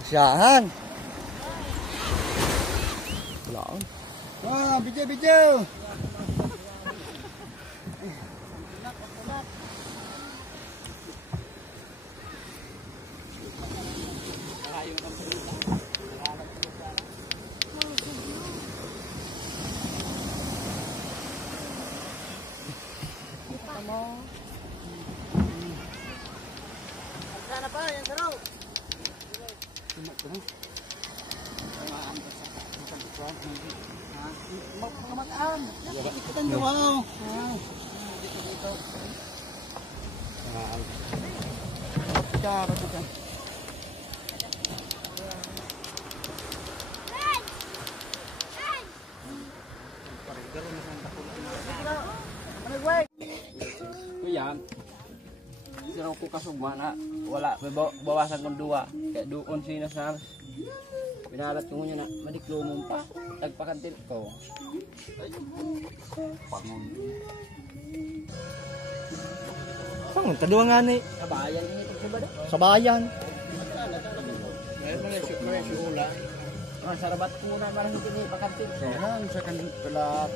Kasiyahan. Wala. Wah, video. Sana pa, yan saraw. Makaan. Ikutan nyo, wow. Cara bukan. Kuya, siraw ko kasugma na wala bawasan kong duwa kaya doon sinasar pinalat ko niya na madiklumon pa tagpakantil ko pangon Pangon, kadua nga ni. kabayan ini pagsubada Sa bayan. may mga ula sarabat ko na marang hindi pakantil ko Yan, sa kanila.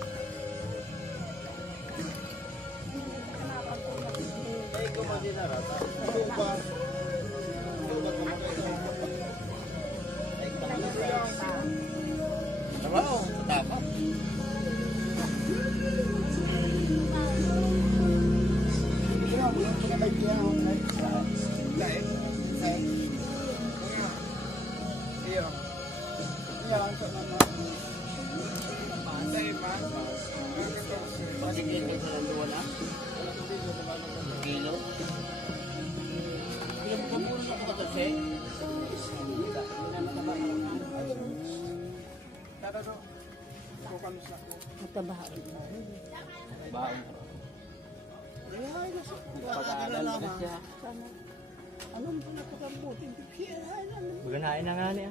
wow dapat kilo baon Maganain na nga niya.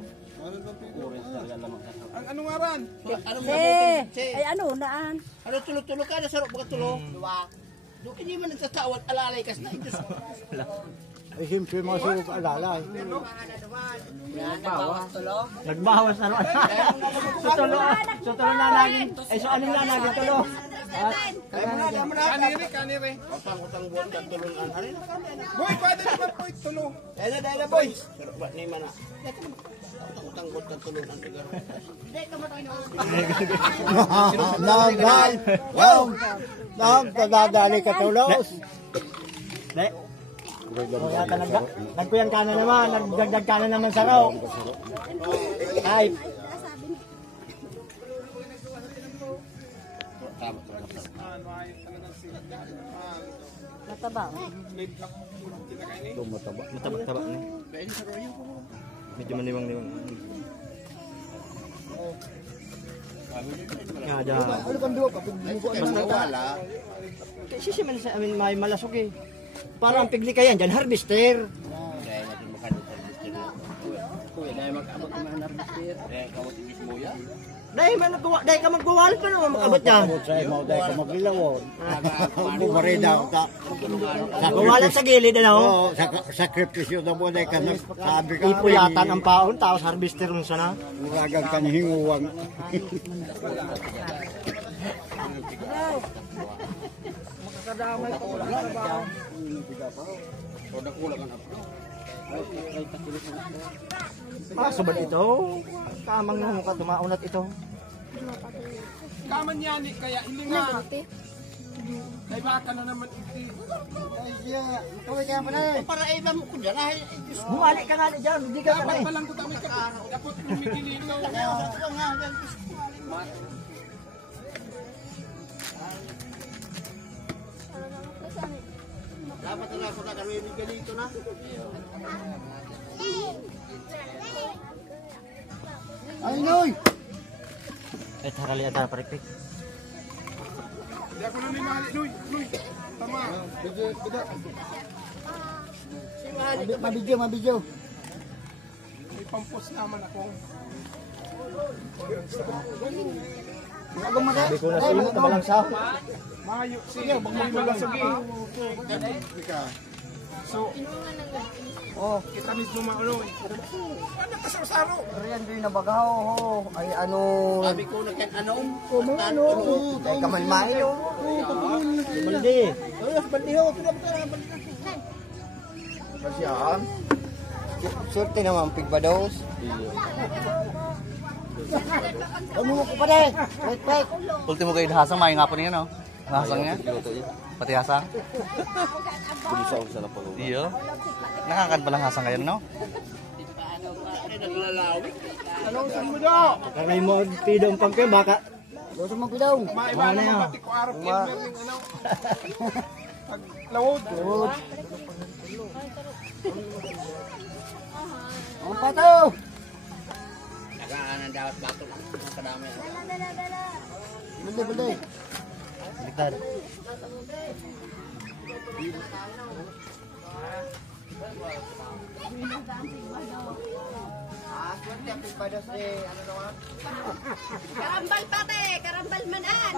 ano ngaran Ay ano naan? ano tulo-tulo ka na sarap baka tulo duwa do kini man nagtatawad alalay kas na Diyos Ay, siyempre mga sunog alala. bawas tulo Nagbawas na naman. Sutulo na laging. Ay, so anong na laging tulo? kanire utang buwan kan tulungan hari Boy, pwede naman po tulo. dahil boy pero ba ni mana utang buwan kan tulungan tigar Nagal! Wow! Nagdadali ka tulos. Ne? Nagkuyan ka na naman, nagdagdag ka na naman sa raw. Ay. Mataba. Mataba ni. Medyo maniwang-niwang. Nga dyan. Ano kang duwa? Basta wala. Kasi siya man sa amin may malasok eh. Parang pigli ka yan dyan, harvester. kaya natin harvester kuya dahil mag-abot ka ng harvester kaya kawat ibig mo yan Dahil ka magbuwal pa naman makabot niya. Dahil ka maglilawon. Bumarida ka. Buwalan sa gilid ano? Oo, sakripisyo na mo dahil ka sabi ka. Ipuyatan ang paon, tapos harvester nun sana. Mulagang ka hinguwang. makakadamay pa ko lang trabaho so nakulang ang apro ay pakilis na Subad ito. Tamang nung ka tumaunat ito. Kaman yan eh, kaya hilinga. Ay baka na naman iti. Ay siya, kaway kaya pa na eh. para iba mo ko dyan ay Bumalik ka nga dyan, hindi ka Dapat na eh. palang ko kami dapat lumikilito. dapat na ako na kami ganito na Ay noy! Eh, tarali ata parikpik. Hindi ako na mali, noy, noy. Tama. Mabidyo. May pampos naman ako. Sabi ko na sa iyo, tabalang sa. Mayo siya, bang may malasagi. So, Oh, kita mismo maulo eh. Ano ka saro-saro? riyan din nabagaw ho. Ay ano, Sabi ko na kaya anong? ay kamalmay ho. Balde. Balde ho, Pasyan. Surte naman pigbados. Ano ko pa din? Wait. Ultimo kayo hasang, may nga po niya, no? Hasang niya? Pati hasang? Bulisa ko sa lapang. Iyo. Nakakan palang hasang kayo, no? Anong saan mo daw? Karay mo pidong pangke baka. Gusto mo pidong. Maiba na mabati ko araw kilmer ng ano. Paglawod. Ang pato. Nagaan ang dapat bato. Kadami. Balde. Baliktad. Swerte ang pigbados eh. Ano naman? Karambal pate, karambal manan.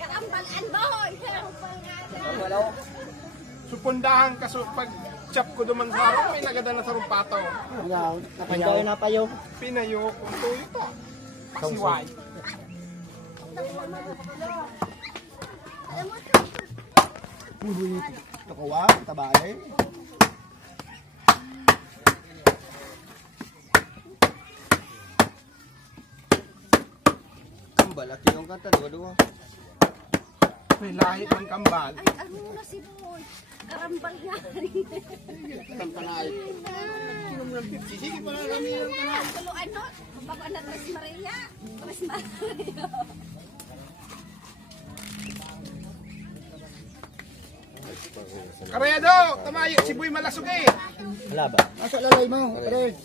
Karambalan boy. Wala. Supundahan ka so pag chap ko duman sa araw, may nagadala sa rumpato. Wala. Napayaw na payo. Pinayo kung to ito. Siway. Tukawa, tabale. Kambal, aki yung kanta, dua-dua. May lahi ng kambal. Ay, ano na si boy? Karambal yan. Kampanay. Sige pala kami ng kanal. Tuluan no? Bago na Tres Maria. Tres Maria. Karyado, tamayo, si Boy Malasog eh. Wala ba? Asa lalay mo, pare.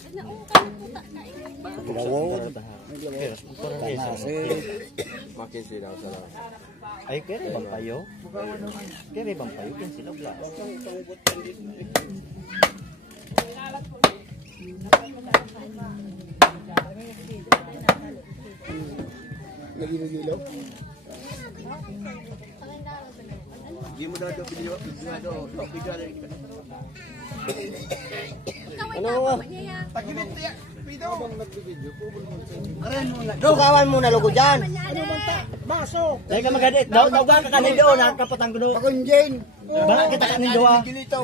Makin sila sa lang. Ay, kere bang payo? Kere bang payo? Kaya sila wala. Nagilo-gilo? Hindi mo daw video Ano nga? Tagilid niya. Pido. Dukawan mo na lugo dyan. Baso. Dahil ka magadit. Daw ba ka kanin doon? Nakakapatang gulo. Pakunjin. Bakit kita kanin doon? Gilito.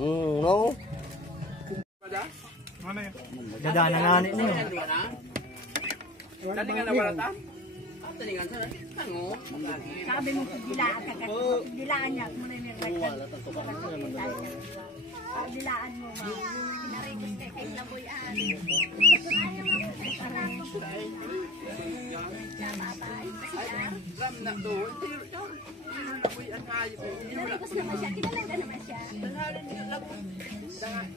No. Ano yun? Dadana nga niyo. Dali nga nabalatan. Talingan sa tango. Sabi mo dilaan ka kasi. Dilaan niya. Muna yung dilaan mo ma. Narigis kay kay laboyan. Ram na doon. Nabuyan kayo. Narigis naman siya. Kinalaga naman siya.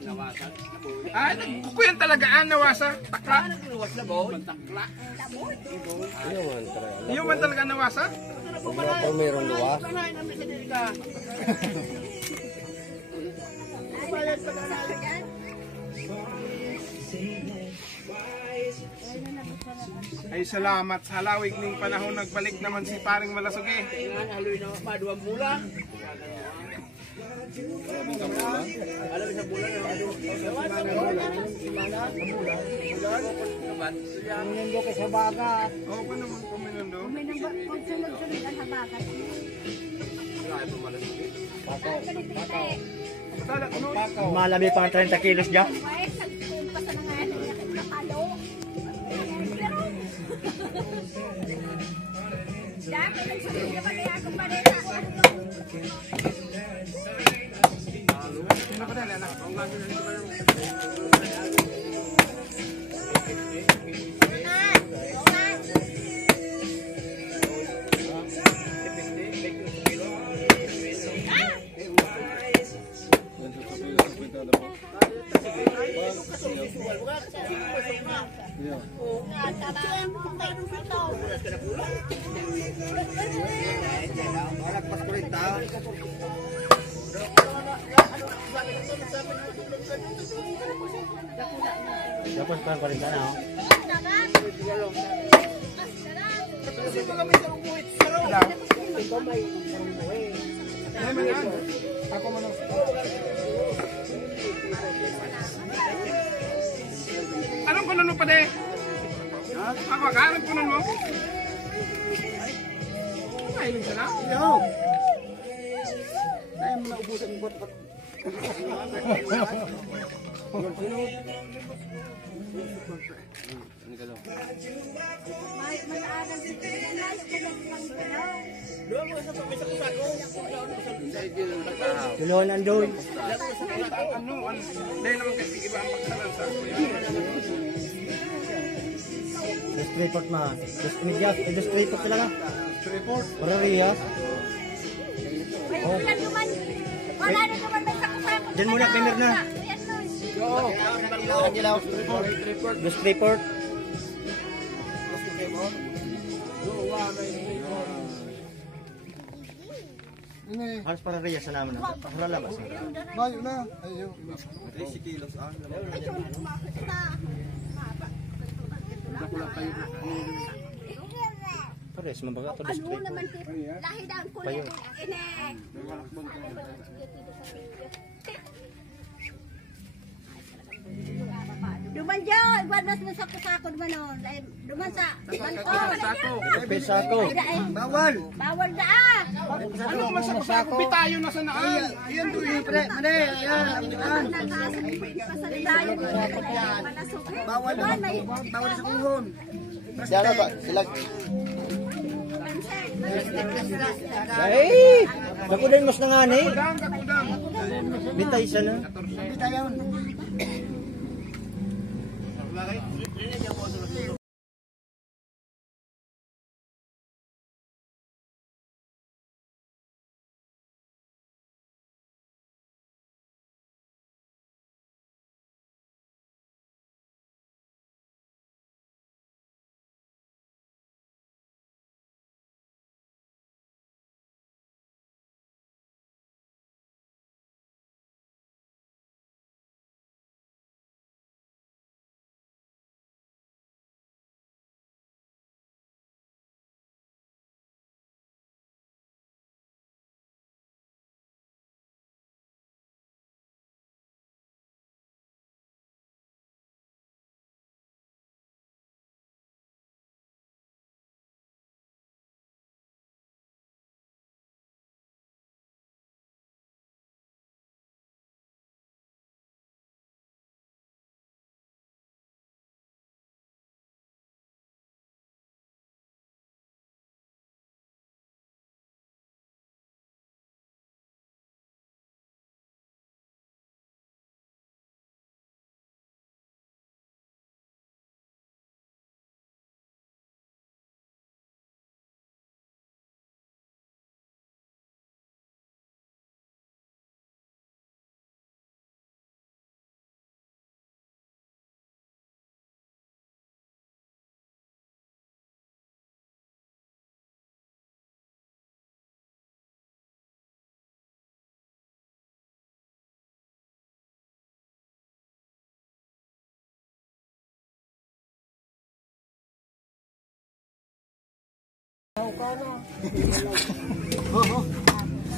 Nawasan. Ah, kuyan talaga nawasa. Takla. Luwas na bo. Takla. Yung man talaga nawasa? Meron luwas. Ay salamat sa halawig ning panahon nagbalik naman si paring Malasog eh. Nga haloy na maduwang mula. Alam sa bulan na Oo pa naman kami nandun. May nang kung sunod-sunod ang habagat. Tala, ano? Malami pang 30 kilos dyan. Ay, sagpun pa sa mga ano. Nakalo. Pero, dati nagsabi na ba kaya akong balita? Malagpas ko rin tao. Dapat pa 40 na. Sino kami sa ubuit? Sarap lang. Ay, manan. Ako man ang... Anong kunan mo pa de? Ako, anong kunan mo? Ay, inom siya na? Yo! Ay, mo na ubusan yung bot. May manaadan si Pinay, Tulungan andun. Ano? Dahil naman kasi iba ang pagsalan sa ako. Just report ma. Just media. Just report talaga. Report? Para Riyas. Wala naman. Wala na naman may sakasako. Diyan muna, Premier na. Just report. Harus para Riyas sa namin. Para labas. Bayo na. Ayaw. Pares, mabaga to. Just Ano report. naman tip? Lahi daan ko na Payo. ine. Duman dyan, buwan mas masako-sako naman nun. Duman sa bangko. Pesa ko. Bawal. Bawal na ah. Ano masako-sako? Bitayo na sa naan. Iyan doon yung pre. Mane, ayan. Bawal na. Bawal sa kuhon. Siya ba? Sila. Ay! Nakudan mas na nga ni. Kudang, kakudang. Bitay siya na. Bitayon.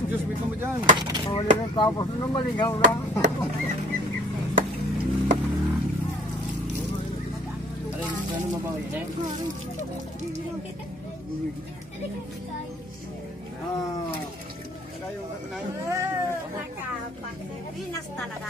Diyos may kamo dyan. Wala na tapos na maligaw na. Ano mabawi? Kayong Rinas talaga.